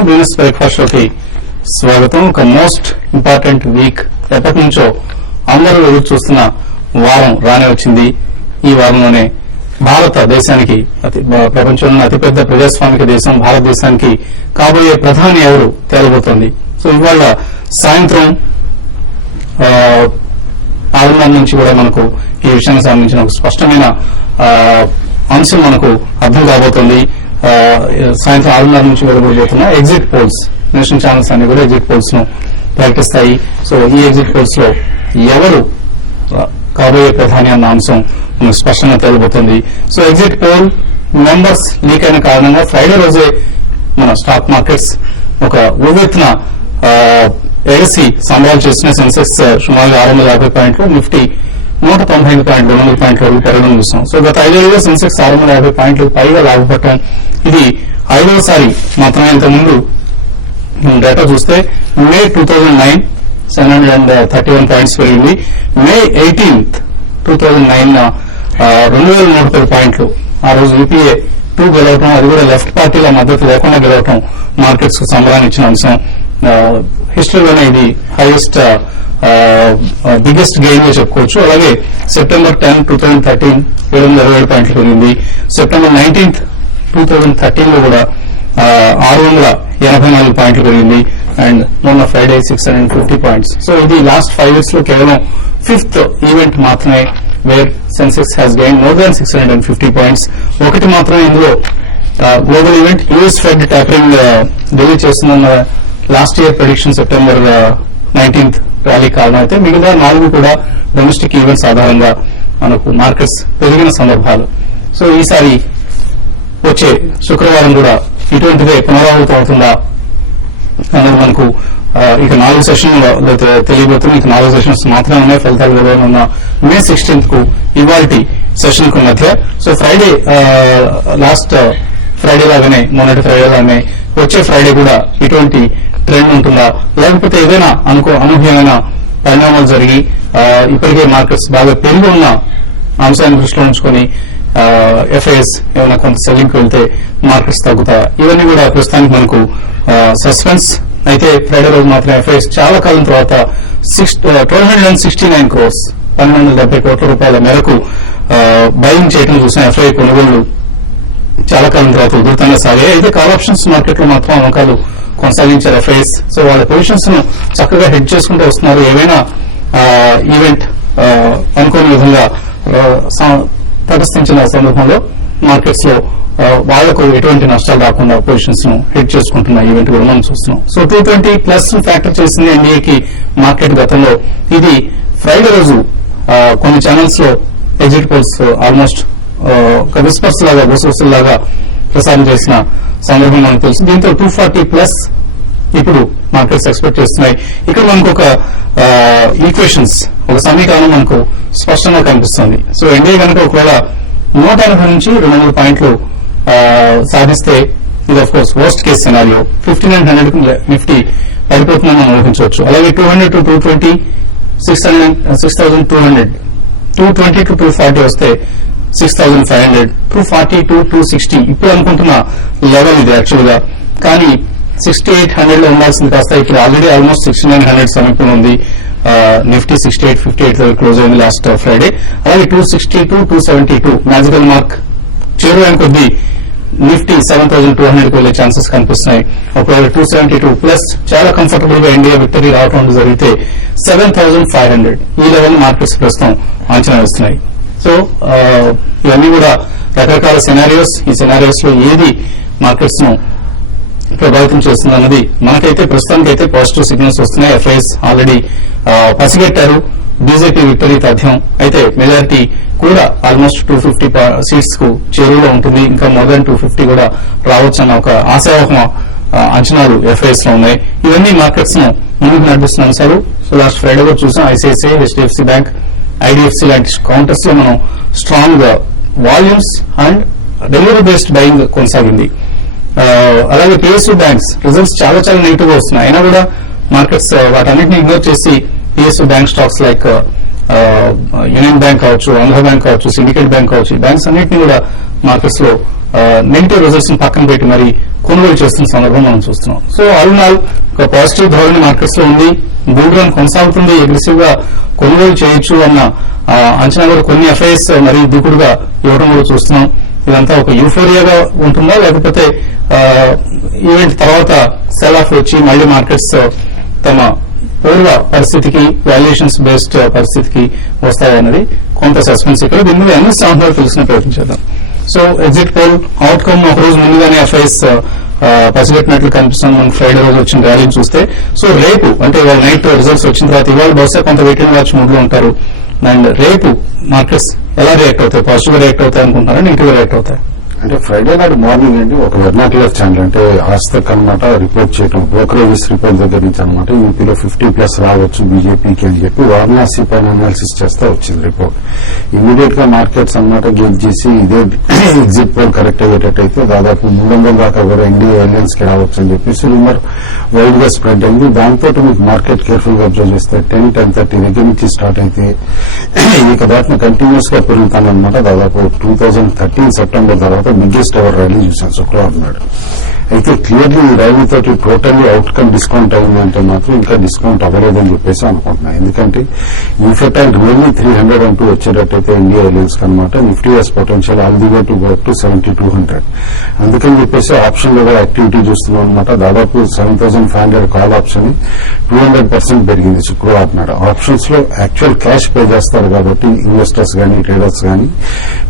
Morning business breakfast షోకి స్వాగతం. ఒక మోస్ట్ ఇంపార్టెంట్ వీక్, ఎప్పటి నుంచో అందరూ ఎదురు చూస్తున్న వారం రానే వచ్చింది. ఈ వారంలోనే భారతదేశానికి ప్రపంచంలోని అతిపెద్ద ప్రజాస్వామిక దేశం భారతదేశానికి కాబోయే ప్రధాని ఎవరు తేలబోతోంది. సో ఇవాళ సాయంత్రం 6:30 నుంచి కూడా మనకు ఈ విషయానికి సంబంధించిన ఒక స్పష్టమైన అంశం మనకు అర్థం కాబోతోంది. సాయంత్రం 6:30 నుంచి వెలువడబోతున్న ఎగ్జిట్ పోల్స్, నేషనల్ ఛానల్స్ అన్ని కూడా ఎగ్జిట్ పోల్స్ ను ప్రకటిస్తాయి. సో ఈ ఎగ్జిట్ పోల్స్ లో ఎవరు కాబోయే ప్రధాని అన్న అంశం మనకు స్పష్టంగా తేలబోతుంది. So exit poll members leak అయిన కారణంగా ఫ్రైడే రోజే మన స్టాక్ మార్కెట్స్ ఒక ఉవ్వెత్తున ఎగసి సంబరాలు చేసిన సెన్సెక్స్ సుమారు 650 పాయింట్లు, నిఫ్టీ 195 పాయింట్లు, 200 పాయింట్ల వరకు పెరగడం చూస్తాం. సో గత 5 ఏళ్లుగా సెన్సెక్స్ 650 పాయింట్లు పైగా లాభపడటం ఇది 5వసారి మాత్రమే. ఇంతకుముందు డేటా చూస్తే మే 2009 731 పాయింట్స్ పెరిగింది. మే 18th 2009 2110 పాయింట్లు. ఆ రోజు యూపీఏ 2 గెలవటం, అది కూడా లెఫ్ట్ పార్టీల మద్దతు లేకుండా గెలవటం మార్కెట్స్ కు సంబరాన్ని ఇచ్చిన అంశం. హిస్టరీలోనే ఇది హైయెస్ట్ బిగ్గెస్ట్ గెయిన్ గా చెప్పుకోవచ్చు. అలాగే సెప్టెంబర్ 10, 2013 727 పాయింట్లు పెరిగింది. సెప్టెంబర్ 19th 2013 లో కూడా 684 పాయింట్లు పెరిగింది. అండ్ మొన్న ఫ్రైడే 650 పాయింట్స్. సో ఇది లాస్ట్ 5 years లో కేవలం 5th ఈవెంట్ మాత్రమే where Sensex has gain more than 650 points. ఒకటి మాత్రమే ఇందులో global event US Fed tapering delay చేస్తున్న last year prediction September 19th rally కారణం అయితే మిగతా 4 కూడా డొమెస్టిక్ ఈవెంట్స్ ఆధారంగా మనకు మార్కెట్స్ పెరిగిన సందర్భాలు. సో ఈసారి వచ్చే శుక్రవారం కూడా ఇటువంటిదే పునరావృతం అవుతుందా అనేది మనకు ఇక 4 సెషన్లు తెలియబోతుంది. ఇక 4 సెషన్స్ మాత్రమే ఉన్నాయి. ఫలితాలు వెలువడనున్న మే 16th కు ఇవాల్టి సెషన్ కు మధ్య. సో ఫ్రైడే లాస్ట్ ఫ్రైడే లాగానే, మొన్నటి ఫ్రైడే లాగానే వచ్చే ఫ్రైడే కూడా ఇటువంటి ట్రెండ్ ఉంటుందా, లేకపోతే ఏదైనా అనూహ్యమైన పరిణామాలు జరిగి ఇప్పటికే మార్కెట్స్ బాగా పెరిగి ఉన్న అంశాన్ని దృష్టిలో ఉంచుకొని ఎఫ్ఐఎస్ ఏమైనా కొంత సెల్లింగ్ వెళ్తే మార్కెట్స్ తగ్గుతాయా, ఇవన్నీ కూడా ప్రస్తుతానికి మనకు సస్పెన్స్. అయితే ఫ్రైడే రోజు మాత్రం ఎఫ్ఐఎస్ చాలా కాలం తర్వాత 1269 crores 1270 కోట్ల రూపాయల మేరకు బయింగ్ చేయడం చూసిన ఎఫ్ఐఐ కొనుగోళ్లు చాలా కాలం తర్వాత ఉధృతంగా సాగాయి. అయితే కాల్ ఆప్షన్స్ మార్కెట్ లో మాత్రం అమ్మకాలు కొనసాగించారు ఎఫ్ఐఎస్. సో వాళ్ళ పొజిషన్స్ ను చక్కగా హెడ్ చేసుకుంటూ వస్తున్నారు. ఏవైనా ఈవెంట్ అనుకోని విధంగా ప్రదర్శించిన సందర్భంలో మార్కెట్స్ లో వాళ్లకు ఎటువంటి నష్టాలు రాకుండా పొజిషన్స్ ను హెడ్ చేసుకుంటున్న ఈవెంట్ కూడా మనం చూస్తున్నాం. సో 220+ ఫ్యాక్టర్ చేసింది ఎన్డీఏకి మార్కెట్ గతంలో. ఇది ఫ్రైడే రోజు కొన్ని ఛానల్స్ లో ఎగ్జిట్ పోల్స్ ఆల్మోస్ట్ ఒక విస్పర్స్ లాగా, గుసగుసల్లాగా ప్రసారం చేసిన సందర్భం మనకు తెలుసు. దీంతో 240+ ఇప్పుడు మార్కెట్స్ ఎక్స్పెక్ట్ చేస్తున్నాయి. ఇక్కడ మనకు ఒక ఈక్వేషన్స్, ఒక సమీకరణం మనకు స్పష్టంగా కనిపిస్తుంది. సో ఎన్డీఏ కనుక ఒకవేళ 180 నుంచి 200 పాయింట్లు సాధిస్తే ఇది of course worst case scenario. 5900 కు నిఫ్టీ పడిపోతుందని మనం ఊహించవచ్చు. అలాగే 200 to 220, 6200, 220 to 240 వస్తే 6500, 240 to 260 ఇప్పుడు అనుకుంటున్న లెవెల్ ఇది యాక్చువల్ గా. కానీ 6800 లో ఉండాల్సింది కాస్త ఇప్పుడు ఆల్రెడీ ఆల్మోస్ట్ 6900 సమీపంలో ఉంది. నిఫ్టీ 6858 దగ్గర క్లోజ్ అయింది లాస్ట్ ఫ్రైడే. అలాగే 260 to 272 మ్యాజికల్ మార్క్ చేరువైన కొద్దీ నిఫ్టీ 7200 కు వెళ్లే ఛాన్సెస్ కనిపిస్తున్నాయి. ఒకవేళ 272+ చాలా కంఫర్టబుల్ గా ఇండియా విక్టరీ రావడం జరిగితే 7500 ఈ లెవెల్ మార్కెట్స్ ప్రస్తుతం అంచనా వేస్తున్నాయి. సో ఇవన్నీ కూడా రకరకాల సినారియోస్. ఈ సినారియోస్ లో ఏది మార్కెట్స్ ను ప్రభావితం చేస్తుంది అన్నది మనకైతే ప్రస్తుతానికైతే పాజిటివ్ సిగ్నల్స్ వస్తున్నాయి. ఎఫ్ఐఎస్ ఆల్రెడీ పసిగట్టారు బీజేపీ విక్టరీ తథ్యం. అయితే మెజారిటీ కూడా ఆల్మోస్ట్ 250 సీట్స్ కు చేరువలో ఉంటుంది. ఇంకా మోర్ దాన్ 250 కూడా రావచ్చన్న ఒక ఆశావహ అంచనాలు ఎఫ్ఐఎస్ లో ఉన్నాయి. ఇవన్నీ మార్కెట్స్ ను ముందుకు నడిపిస్తున్న అంశాలు. సో లాస్ట్ ఫ్రైడే కూడా చూసాం ఐసిఐసిఐ, హెచ్డిఎఫ్సి బ్యాంక్, ఐడిఎఫ్సి లాంటి కౌంటర్స్ లో మనం strong volumes and delivery based buying కొనసాగింది. అలాగే పిఎస్యూ బ్యాంక్స్ రిజల్ట్స్ చాలా నెగిటివ్ గా వస్తున్నాయి. అయినా కూడా మార్కెట్స్ వాటన్నిటిని ఇగ్నోర్ చేసి PSU bank stocks like union bank కావచ్చు, ఆంధ్ర బ్యాంక్ కావచ్చు, సిండికేట్ బ్యాంక్ కావచ్చు, ఈ బ్యాంక్స్ అన్నింటినీ కూడా మార్కెట్స్ లో నెగిటివ్ రిజల్ట్స్ పక్కన పెట్టి మరి కొనుగోలు చేస్తున్న సందర్భం మనం చూస్తున్నాం. సో ఆల్ ఇన్ ఆల్ ఒక పాజిటివ్ ధోరణి మార్కెట్స్ లో ఉంది. బుల్ రన్ కొనసాగుతుంది. అగ్రెసివ్ గా కొనుగోలు చేయొచ్చు అన్న అంచనా కూడా కొన్ని ఎఫ్ఐఎస్ మరీ దూకుడుగా ఇవ్వడం కూడా చూస్తున్నాం. ఇదంతా ఒక యూఫోరియాగా ఉంటుందా, లేకపోతే ఈవెంట్ తర్వాత సెల్ ఆఫ్ వచ్చి మళ్లీ మార్కెట్స్ తమ పూర్వ పరిస్థితికి, వాల్యుయేషన్స్ బేస్డ్ పరిస్థితికి వస్తాయన్నది కొంత సస్పెన్స్ ఇక్కడ. దీని మీద ఎన్ని సంవత్సరాలు తెలిసిన ప్రయత్నం చేద్దాం. సో ఎగ్జిట్ పోల్ అవుట్కమ్ ఒక రోజు ముందుగానే ఎఫ్ఐఎస్ పసిగట్టినట్లు కనిపిస్తుంది. మనం ఫ్రైడే రోజు వచ్చిన ర్యాలీని చూస్తే. సో రేపు అంటే ఇవాళ నైట్ రిజల్ట్స్ వచ్చిన తర్వాత ఇవాళ బహుశా కొంత వెయిటింగ్ వాచ్ మూడ్ లో ఉంటారు. అండ్ రేపు మార్కెట్స్ ఎలా రియాక్ట్ అవుతాయి? పాజిటివ్ గా రియాక్ట్ అవుతాయి అనుకుంటారా, నెగిటివ్ గా రియాక్ట్ అవుతాయి? అంటే ఫ్రైడే నాడు మార్నింగ్ అండి ఒక వెర్నాక్యులర్ ఛానల్ అంటే ఆస్తక్ అనమాట రిపోర్ట్ చేయడం, బ్రోకరేజెస్ రిపోర్ట్ దగ్గర నుంచి అనమాట యూపీలో 50+ రావచ్చు బీజేపీకి అని చెప్పి వారణాసి పైన అనాలిసిస్ చేస్తా వచ్చింది రిపోర్ట్. ఇమీడియట్ గా మార్కెట్స్ అనమాట గేట్ చేసి ఇదే ఎగ్జిట్ పోల్ కరెక్ట్ అయ్యేటట్టయితే దాదాపు 300 దాకా కూడా ఇండియా ఎయిర్లైన్స్ కి రావచ్చు అని చెప్పేసి రూమర్ వైడ్ గా స్ప్రెడ్ అయింది. దాంతో మీకు మార్కెట్ కేర్ఫుల్ గా అబ్జర్వ్ చేస్తే 10-10:30 దగ్గర నుంచి స్టార్ట్ అయితే ఇక దాటిని కంటిన్యూస్ గా పెరుగుతానమాట. దాదాపు 2013 సెప్టెంబర్ తర్వాత బిగ్గెస్ట్ ఎవర్ ర్యాలీ చూసాను శుక్రవారం నాడు. అయితే క్లియర్లీ ఈ ర్యాలీ తోటి టోటల్లీ అవుట్కమ్ డిస్కౌంట్ అయిందంటే మాత్రం ఇంకా డిస్కౌంట్ అవ్వలేదని చెప్పేసి అనుకుంటున్నాను. ఎందుకంటే ఇన్ఫెక్ట్ అండ్ రియల్లీ 300 అంటూ వచ్చేటట్టయితే ఇండియా ఎయిర్లైన్స్ అనమాట Nifty has potential all the way to go to 7200. అందుకని చెప్పేసి ఆప్షన్ లో కూడా యాక్టివిటీ చూస్తున్నాం అనమాట. దాదాపు 7500 కాల్ ఆప్షన్ 200% పెరిగింది శుక్రవారం నాడు. ఆప్షన్స్ లో యాక్చువల్ క్యాష్ పే చేస్తారు కాబట్టి ఇన్వెస్టర్స్ గానీ ట్రేడర్స్ గానీ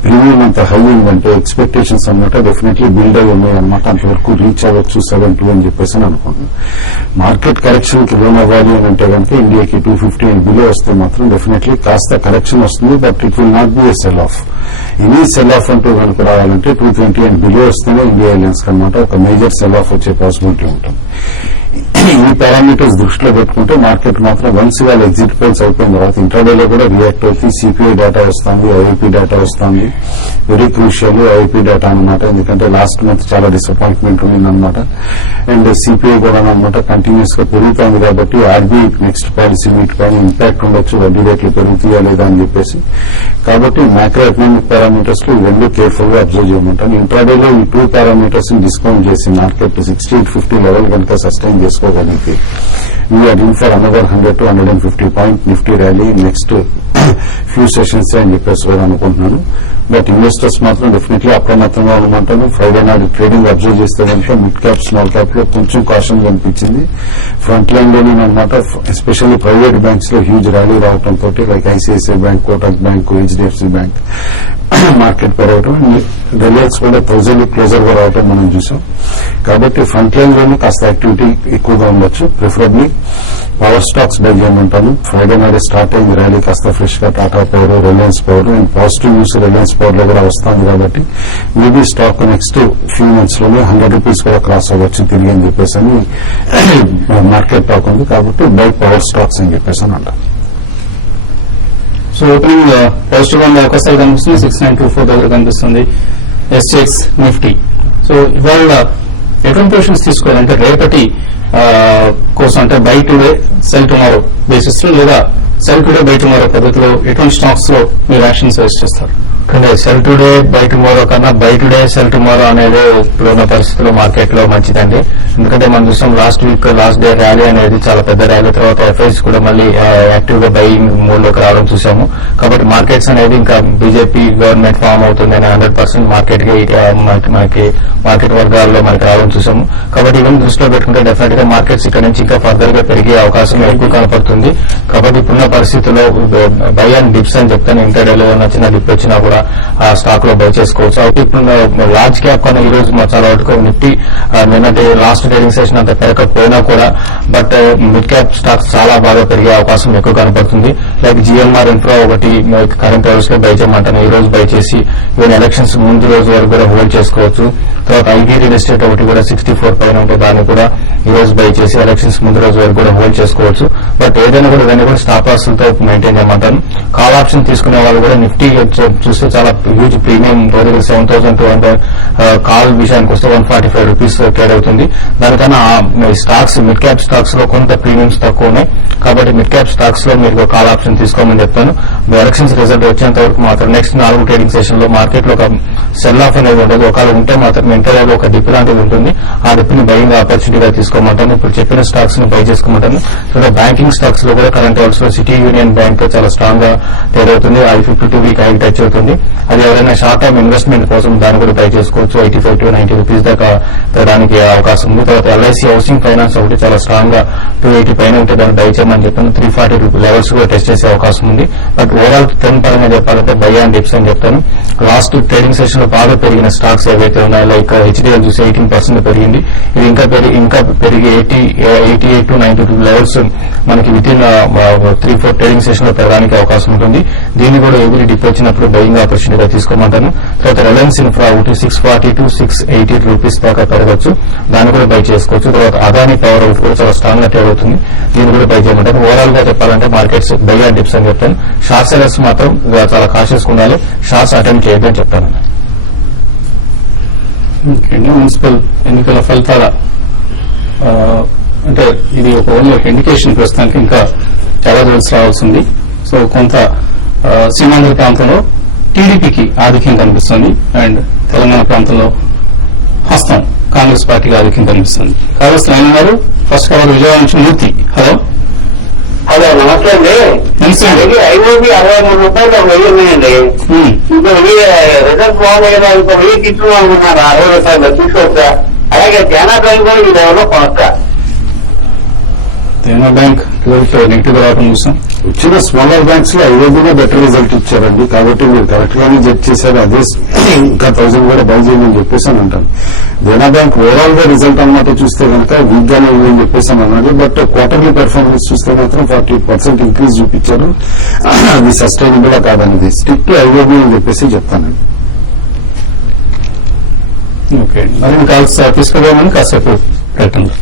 ప్రీమియం అంత హై ఉందంటే ఎక్స్పెక్టేషన్స్ అనమాట డెఫినెట్లీ బిల్డ్ అయి ఉన్నాయి అనమాట. అంతవరకు రీచ్ అవ్వచ్చు 72 అని చెప్పేసి అనుకుంటున్నాను. మార్కెట్ కరెక్షన్ కి లోన్ అవ్వాలి అని అంటే కనుక ఇండియాకి 250 అండ్ బిలో వస్తే మాత్రం డెఫినెట్లీ కాస్త కరెక్షన్ వస్తుంది. But it will not be A cell of. Any cell of అంటూ కనుక రావాలంటే 220 అండ్ బిలో వస్తేనే ఇండియా ఎయిర్లైన్స్ అనమాట ఒక మేజర్ సెల్ ఆఫ్ వచ్చే పాసిబిలిటీ ఉంటుంది. ఈ పారామీటర్స్ దృష్టిలో పెట్టుకుంటే మార్కెట్ మాత్రం వన్స్ వాళ్ళ ఎగ్జిట్ పోల్స్ అయిపోయిన తర్వాత ఇంటర్డేలో కూడా రియాక్ట్ అవుతుంది. సిపిఐ డేటా వస్తుంది, ఐఐపీ డేటా వస్తుంది. వెరీ క్రూషియల్ ఐఐపీ డేటా అనమాట. ఎందుకంటే లాస్ట్ మంత్ చాలా డిసప్పాయింట్మెంట్ ఉందన్నమాట. అండ్ సిపిఐ కూడా అనమాట కంటిన్యూస్ గా పెరుగుతుంది కాబట్టి ఆర్బీఐ నెక్స్ట్ పాలసీ మీట్ పైన ఇంపాక్ట్ ఉండొచ్చు, వడ్డీ రేట్లు పెరుగుతాయా లేదా అని చెప్పేసి. కాబట్టి మైక్రో ఎకనామిక్ పారామీటర్స్ లో రెండు కేర్ఫుల్ గా అబ్జర్వ్ చేయమంటాను. ఇంటర్డేలో ఈ 2 పారామీటర్స్ ని డిస్కౌంట్ చేసి మార్కెట్ 6850 లెవెల్ కనుక సస్టైన్ చేసుకోగలిగితే we're in for another 100 to 150 point Nifty rally next few sessions అని చెప్పేసి కూడా అనుకుంటున్నాను. బట్ ఇన్వెస్టర్స్ మాత్రం డెఫినెట్లీ అప్రమత్తంగా ఉండమంటాను. ఫ్రైడే నాడు ట్రేడింగ్ అబ్జర్వ్ చేస్తే కనుక మిడ్ క్యాప్ స్మాల్ క్యాప్ లో కొంచెం కాషన్ కనిపించింది. ఫ్రంట్ లైన్ లోనే అనమాట ఎస్పెషల్లీ ప్రైవేట్ బ్యాంక్స్ లో హ్యూజ్ ర్యాలీ రావడంతో like ICICI bank, Kotak bank, HDFC bank market పెరగడం, రిలయన్స్ కూడా 1000 క్లోజర్ గా రావడం మనం చూసాం. కాబట్టి ఫ్రంట్ లైన్ లోనే కాస్త యాక్టివిటీ ఎక్కువగా ఉండొచ్చు. ప్రిఫరబ్లీ పవర్ స్టాక్స్ బై చేయమంటాను. ఫ్రైడే నాడే స్టార్ట్ అయింది ర్యాలీ కాస్త ఫ్రెష్ గా Tata power, Reliance power and positive news Reliance power లో కూడా వస్తుంది కాబట్టి maybe stock next few months లోనే 100 రూపీస్ కూడా క్రాస్ అవ్వచ్చు తిరిగి అని చెప్పేసి అని మార్కెట్ టాక్ ఉంది. కాబట్టి బై పవర్ స్టాక్స్ అని చెప్పేసి అని అంటారు. సో ఓపెనింగ్ పాజిటివ్ గా అవకాశాలు కనిపిస్తుంది. 6924 దగ్గర కనిపిస్తుంది ఎస్ఎక్స్ నిఫ్టీ. సో ఇవాళ ఎటువంటి పొజిషన్స్ తీసుకోవాలంటే రేపటి కోసం అంటే by today cell tomorrow basis లో లేదా సెల్ టుడే బై టుమారో పద్ధతిలో ఎటువంటి స్టాక్స్ లో మీరు యాక్షన్ సజెస్ట్ చేస్తారు? అంటే సెల్ టుడే బై టుమారో కన్నా బై టుడే సెల్ టుమారో అనేది ఇప్పుడున్న పరిస్థితుల్లో మార్కెట్ లో మంచిదండి. ఎందుకంటే మనం చూసాం last week last day rally అనేది చాలా పెద్ద ర్యాలీ, తర్వాత ఎఫ్ఐస్ కూడా మళ్ళీ యాక్టివ్ గా బైయింగ్ మూడ్ లోకి రావడం చూసాము. కాబట్టి మార్కెట్స్ అనేది ఇంకా బీజేపీ గవర్నమెంట్ ఫామ్ అవుతుందని 100% మార్కెట్ కి మనకి మార్కెట్ వర్గాల్లో మనకి రావడం చూసాము. కాబట్టి ఇవన్నీ దృష్టిలో పెట్టుకుంటే డెఫినెట్ గా మార్కెట్స్ ఇక్కడ నుంచి ఇంకా ఫర్దర్ గా పెరిగే అవకాశం ఎక్కువ కనపడుతుంది. కాబట్టి ఇప్పుడున్న పరిస్థితుల్లో బై అండ్ డిప్స్ అని చెప్తాను. ఇంటర్డేలో చిన్న డిప్ వచ్చినా కూడా ఆ స్టాక్ లో బై చేసుకోవచ్చు. అయితే ఇప్పుడు లార్జ్ క్యాప్ కన్నా ఈ రోజు చాలా వరకు నిఫ్టీ నిన్నటి లాస్ట్ ట్రేడింగ్ సెషన్ అంతా పెరగకపోయినా కూడా బట్ మిడ్ క్యాప్ స్టాక్స్ చాలా బాగా పెరిగే అవకాశం ఎక్కువ కనపడుతుంది. లైక్ జిఎంఆర్ ఇన్ఫ్రా ఒకటి కరెంట్ లెవెల్స్ లో బై చేయమంటాను. ఈ రోజు బై చేసి ఈవెన్ ఎలక్షన్స్ ముందు రోజు వరకు కూడా హోల్డ్ చేసుకోవచ్చు. తర్వాత ఐటీ రియల్ ఎస్టేట్ ఒకటి కూడా 64 పైన ఉంటే దాన్ని కూడా ఈ రోజు బై చేసి ఎలక్షన్స్ ముందు రోజు వరకు కూడా హోల్డ్ చేసుకోవచ్చు. బట్ ఏదైనా కూడా ఇవన్నీ కూడా స్టాప్ లాస్లతో మెయింటైన్ చేయమంటాను. కాల్ ఆప్షన్ తీసుకునే వాళ్ళు కూడా నిఫ్టీ చూస్తే చాలా హ్యూజ్ ప్రీమియం 7,200 కాల్ విషయానికి వస్తే 145 రూపీస్ ట్రేడ్ అవుతుంది. దానికన్నా స్టాక్స్ మిడ్ క్యాప్ స్టాక్స్ లో కొంత ప్రీమియమ్స్ తక్కువ ఉన్నాయి కాబట్టి మిడ్ క్యాప్ స్టాక్స్ లో మీరు కాల్ ఆప్షన్ తీసుకోమని చెప్తాను. ఎలక్షన్స్ రిజల్ట్ వచ్చేంత వరకు మాత్రం నెక్స్ట్ 4 ట్రేడింగ్ సెషన్ లో మార్కెట్ లో ఒక సెల్ ఆఫ్ అనేది ఉండదు. ఒకవేళ ఉంటే మాత్రం ఇంటర్వ్యూలో ఒక డిప్ లాంటిది ఉంటుంది. ఆ డిప్ ని బయింగ్ ఆపర్చునిటీగా తీసుకోమంటాను. ఇప్పుడు చెప్పిన స్టాక్స్ ని బై చేసుకోమంటాను. తర్వాత బ్యాంకింగ్ స్టాక్స్ లో కూడా కరెంట్ అవర్స్ లో సిటీ యూనియన్ బ్యాంక్ చాలా స్ట్రాంగ్ గా ట్రేడ్ అవుతుంది. అది 52 వీక్ హై టచ్ అవుతుంది. అది ఎవరైనా షార్ట్ టర్మ్ ఇన్వెస్ట్మెంట్ కోసం దాన్ని కూడా బై చేసుకోవచ్చు. 85 to 90 రూపీస్ దాకా పెరగడానికి అవకాశం ఉంది. తర్వాత ఎల్ఐసి హౌసింగ్ ఫైనాన్స్ ఒకటి చాలా స్ట్రాంగ్ గా 280 పైన ఉంటే దాన్ని బై చేయమని చెప్పాను. 340 లెవెల్స్ కూడా టెస్ట్ చేసే అవకాశం ఉంది. బట్ ఓవరాల్ ట్రెండ్ పరంగా చెప్పాలంటే బై అండ్ డిప్స్ అని చెప్తాను. లాస్ట్ ట్రేడింగ్ సెషన్ లో బాగా పెరిగిన స్టాక్స్ ఏవైతే ఉన్నాయో లైక్ హెచ్డిఎల్ చూసి 18% పెరిగింది. ఇది ఇంకా పెరిగి 88 to 92 లెవెల్స్ మనకి విత్ ఇన్ 3-4 ట్రేడింగ్ సెషన్ లో పెరగడానికి అవకాశం ఉంటుంది. దీన్ని కూడా ఎవ్రీ డిప్ వచ్చినప్పుడు బయింగ్ ఆపర్చునిటీగా తీసుకోమంటాను. తర్వాత రిలయన్స్ ఇన్ఫ్రా ఒకటి 640 to 680 రూపీస్ దాకా పెరగచ్చు. దాన్ని కూడా బై చేసుకోవచ్చు. తర్వాత అదాని పవర్ ఒకటి కూడా చాలా స్ట్రాంగ్ గా ట్రేడ్ అవుతుంది. దీన్ని కూడా బై చేయమంటాను. ఓవరాల్ గా చెప్పాలంటే మార్కెట్స్ బై అండ్ డిప్స్ అని చెప్తాను. షార్ట్ సెలర్స్ మాత్రం చాలా కాషియస్ ఉండాలి. షార్ట్స్ అటెంప్ట్ చేయొద్దని చెప్తాను. మున్సిపల్ ఎన్నికల ఫలితాల అంటే ఇది ఒక ఓన్లీ ఒక ఇండికేషన్. ప్రస్తుతానికి ఇంకా చాలా రిజల్ట్స్ రావాల్సింది. సో కొంత సీమాంధ్ర ప్రాంతంలో టీడీపీకి ఆధిక్యం కనిపిస్తుంది అండ్ తెలంగాణ ప్రాంతంలో హస్తం కాంగ్రెస్ పార్టీకి ఆధిక్యం కనిపిస్తుంది. కాంగ్రెస్ లైన్ ఉన్నారు. ఫస్ట్ కవర్ విజయవాడ నుంచి మూర్తి. హలో హలో, నమస్తే అండి. నమస్తే అండి. ఇది ఐఓబి 63 రూపాయలు ఒక 1000 ఉన్నాయండి. ఇప్పుడు రిజల్ట్ బాగుంది, ఇంకో 1000 తీసుకున్నాం అనుకున్నారు. 60 రూపాయలు తీసుకోవచ్చా? అలాగే దేనా బ్యాంక్ కూడా ఈ లెవెల్లో కొనొచ్చా? దేనా బ్యాంక్ నెగిటివ్ గా రావడం చూసాం. వచ్చిన స్మాలర్ బ్యాంక్స్ లో ఐఓబీలో బెటర్ రిజల్ట్ ఇచ్చారండి. కాబట్టి మీరు కరెక్ట్ గానే జడ్జ్ చేశారు. అదే ఇంకా 1000 కూడా బై చేయమని చెప్పేసి అని అంటాను. దేనా బ్యాంక్ ఓవరాల్ గా రిజల్ట్ అన్నమాట చూస్తే కనుక వీక్ గానే ఉందని చెప్పేసి అని అన్నది. బట్ క్వార్టర్లీ పెర్ఫార్మెన్స్ చూస్తే మాత్రం 40% ఇంక్రీజ్ చూపించారు. అది సస్టైనబుల్ కాదనేది స్టిక్ టు ఐఓబీ అని చెప్పేసి చెప్తానండి. ఓకే, మరి కాల్స్ తీసుకోవడానికి కాసేపు పెట్టండి.